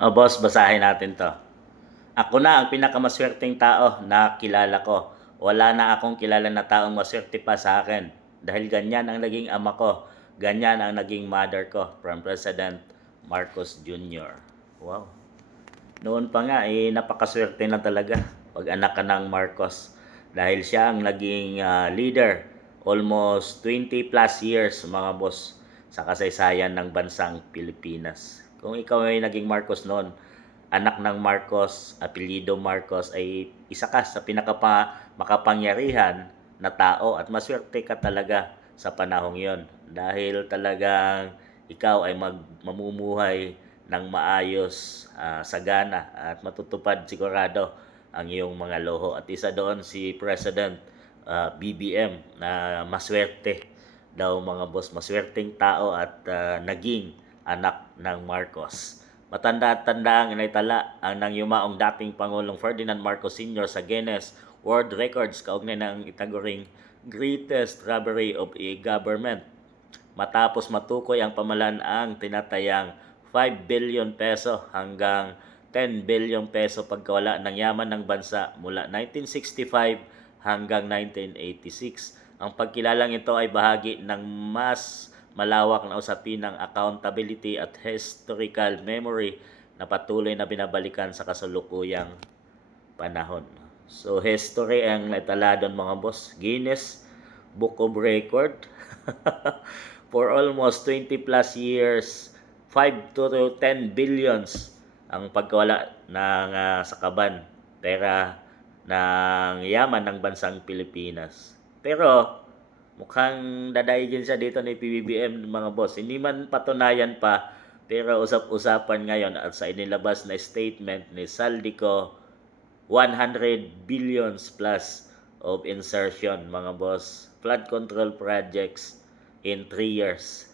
O boss, basahin natin to. Ako na ang pinakamaswerteng tao na kilala ko. Wala na akong kilala na taong maswerte pa sa akin. Dahil ganyan ang naging ama ko. Ganyan ang naging mother ko. From President Marcos Jr. Wow. Noon pa nga, napakaswerte na talaga pag anak ka ng Marcos. Dahil siya ang naging leader almost 20 plus years mga boss sa kasaysayan ng bansang Pilipinas. Kung ikaw ay naging Marcos noon, anak ng Marcos, apelyido Marcos, ay isa ka sa makapangyarihan na tao at maswerte ka talaga sa panahong yon. Dahil talagang ikaw ay mamumuhay ng maayos, sagana at matutupad sigurado ang iyong mga loho. At isa doon si President BBM na maswerte daw mga boss, maswerteng tao at naging anak ng Marcos. Matanda-tanda ang inaitala ang nangyumaong dating Pangulong Ferdinand Marcos Sr. sa Guinness World Records kaugnay ng itaguring greatest robbery of a government. Matapos matukoy ang pamalanaang tinatayang 5 billion peso hanggang 10 billion peso pagkawala ng yaman ng bansa mula 1965 hanggang 1986. Ang pagkilalang ito ay bahagi ng mas malawak na usapin ng accountability at historical memory na patuloy na binabalikan sa kasalukuyang panahon. So history ang naitala doon mga boss. Guinness Book of Record for almost 20 plus years, 5 to 10 billions ang pagkawala ng sakaban, pera ng yaman ng bansang Pilipinas. Pero mukhang dadaigin siya dito ni PBBM mga boss. Hindi man patunayan pa, pero usap-usapan ngayon at sa inilabas na statement ni Saldico, 100 billions plus of insertion mga boss. Flood control projects in 3 years.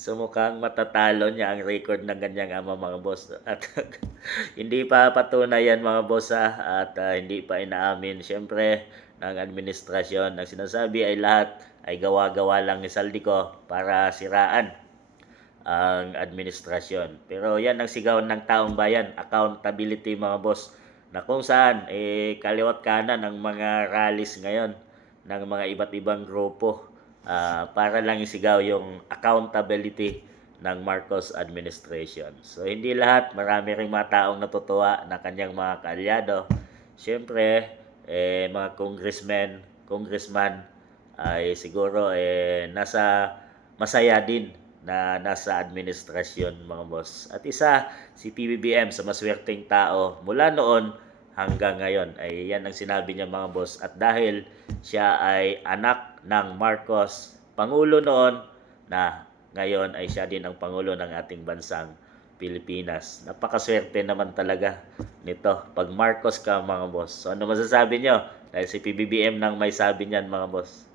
So mukhang matatalo niya ang record ng ganyang ama mga boss. At hindi pa patunayan mga boss at hindi pa inaamin siyempre ng administrasyon. Ang sinasabi ay lahat ay gawa-gawa lang ni Saldico para siraan ang administrasyon. Pero yan ang sigaw ng taong bayan, accountability mga boss, na kung saan kaliwat kanan ng mga rallies ngayon ng mga iba't ibang grupo para lang isigaw yung accountability ng Marcos administration. So hindi lahat, marami ring mga taong natutuwa na kanyang mga kaalyado. Siyempre, mga congressman ay siguro masaya din na nasa administrasyon mga boss. At isa si PBBM sa maswerteng tao mula noon hanggang ngayon ay yan ang sinabi niya mga boss. At dahil siya ay anak ng Marcos, Pangulo noon, na ngayon ay siya din ang Pangulo ng ating bansang Pilipinas. Napakaswerte naman talaga nito pag Marcos ka mga boss. So ano masasabi nyo? Dahil si PBBM nang may sabi niyan mga boss.